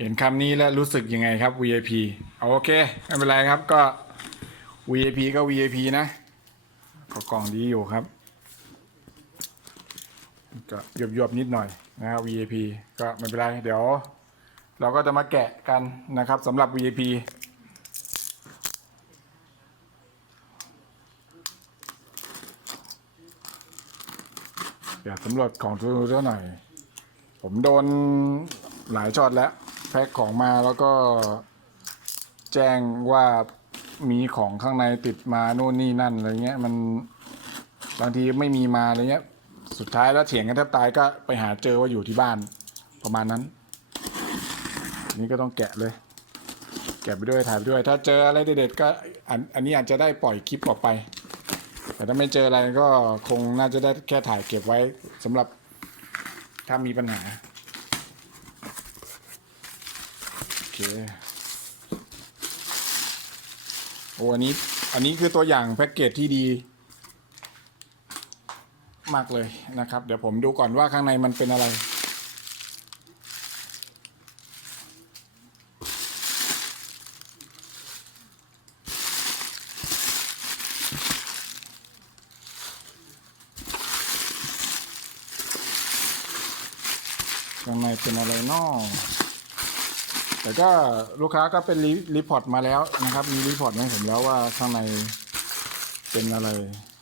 เห็นคำนี้แล้วรู้สึกยังไงครับ VIP เอาโอเคไม่เป็นไรครับก็ VIP ก็ VIP นะ ก็กล่องดีอยู่ครับ ก็หยบหยบนิดหน่อยนะครับ VIP ก็ไม่เป็นไร เดี๋ยว เราก็จะมาแกะกันนะครับสำหรับ VIP อยากสำรวจของทูเท่าหน่อย ผมโดนหลายช็อตแล้ว แพ็คของมาแล้วก็แจ้งว่ามีของข้างในติดมาโน่นนี่นั่นอะไรเงี้ยมันบางทีไม่มีมาอะไรเงี้ย สุดท้ายแล้วเถียงกันแทบตายก็ไปหาเจอว่าอยู่ที่บ้านประมาณนั้น นี่ก็ต้องแกะเลย แกะไปด้วยถ่ายไปด้วย ถ้าเจออะไรเด็ดๆก็อันอันนี้อาจจะได้ปล่อยคลิปออกไป แต่ถ้าไม่เจออะไรก็คงน่าจะได้แค่ถ่ายเก็บไว้สำหรับถ้ามีปัญหา โอ เคโอ้อันนี้ อันนี้คือตัวอย่างแพ็กเกจที่ดี มากเลยนะครับ เดี๋ยวผมดูก่อนว่าข้างในมันเป็นอะไรข้างในเป็นอะไรนอก แต่ก็ลูกค้าก็เป็นรีรพอร์ตมาแล้วนะครับ มีรีพอร์ตมาให้ผมแล้วว่าข้างในเป็นอะไร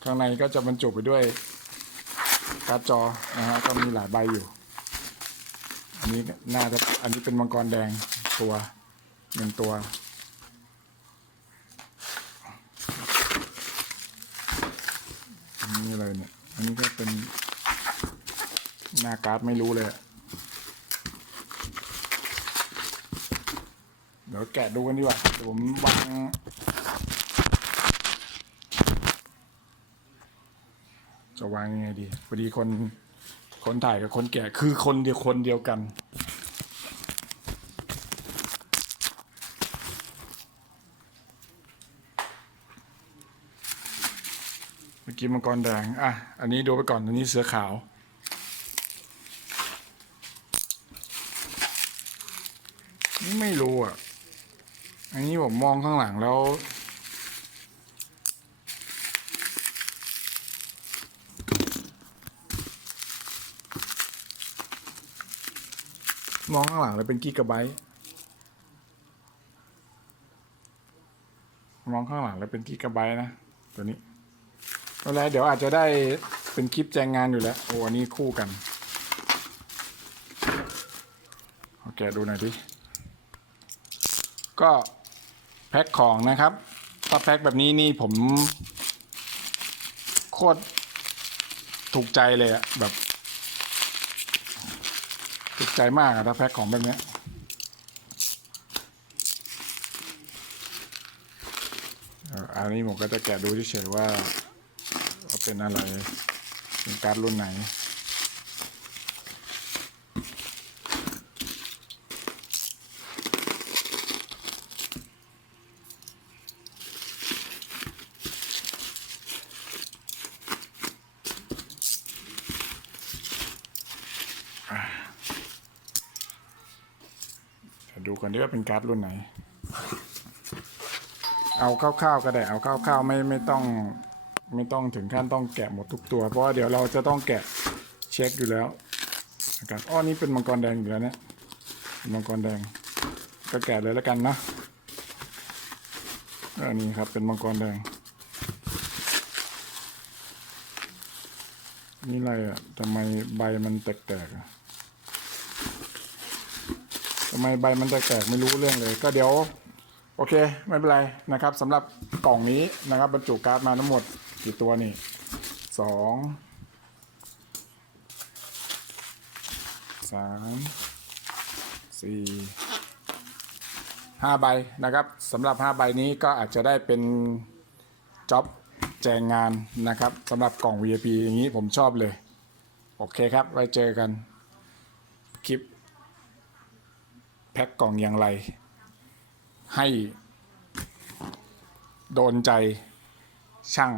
ข้างในก็จะบรรจุไปด้วยการ์ดจอนะฮะก็มีหลายใบอยู่ อันนี้น่าจะอันนี้เป็นมังกรแดงตัวหนึ่งตัวอันนี้อะไรเนี่ย อันนี้ก็เป็นหน้าการ์ดไม่รู้เลยอะ ดี๋ยวแกะดูกันดีกว่าเดี๋ยวผมวางจะวางยังไงดีพอดีคนคนถ่ายกับคนแกะคือคนเดียวคนเดียวกัน เมื่อกี้มังกรแดงอะอันนี้ดูไปก่อนอันนี้เสือขาวไม่รู้อะ อันนี้ผมมองข้างหลังแล้ว มองข้างหลังแล้วเป็นกิกะไบต์มองข้างหลังแล้วเป็นกิกะไบต์นะตัวนี้อาละเดี๋ยวอาจจะได้เป็นคลิปแจงงานอยู่แล้ว โอ้อันนี้คู่กันเอาแกะดูหน่อยดิ ก็แพ็คของนะครับถ้าแพ็คแบบนี้นี่ผม โคตรถูกใจเลยอะแบบ ถูกใจมากอะถ้าแพ็คของแบบนี้อันนี้ผมก็จะแกะดูเฉยๆว่าเป็นอะไร เป็นการ์ดรุ่นไหน ดูกันดีว่าเป็นการ์ดรุ่นไหน เอาคร่าวๆก็ได้ เอาคร่าวๆไม่ไม่ต้อง ไม่ต้องถึงขั้นต้องแกะหมดทุกตัว เพราะว่าเดี๋ยวเราจะต้องแกะเช็คอยู่แล้วนะครับอ้อนี่เป็นมังกรแดงอยู่แล้วเนี่ยมังกรแดง ก็แกะเลยแล้วกันนะอันนี้ครับเป็นมังกรแดง นี่อะไรอะทำไมใบมันแตกๆอะำไมใบมันจะแตกไม่รู้เรื่องเลย ก็เดี๋ยว โอเค ไม่เป็นไรนะครับสำหรับกล่องนี้นะครับบรรจุการ์ดมาทั้งหมดกี่ตัวนี่สองสามสี่ห้าใบนะครับสำหรับห้าใบนี้ก็อาจจะได้เป็นจ็อบแจงงานนะครับสำหรับกล่อง VIP อย่างนี้ผมชอบเลย โอเคครับ ไว้เจอกันคลิป แพ็คกล่องอย่างไร ให้โดนใจช่าง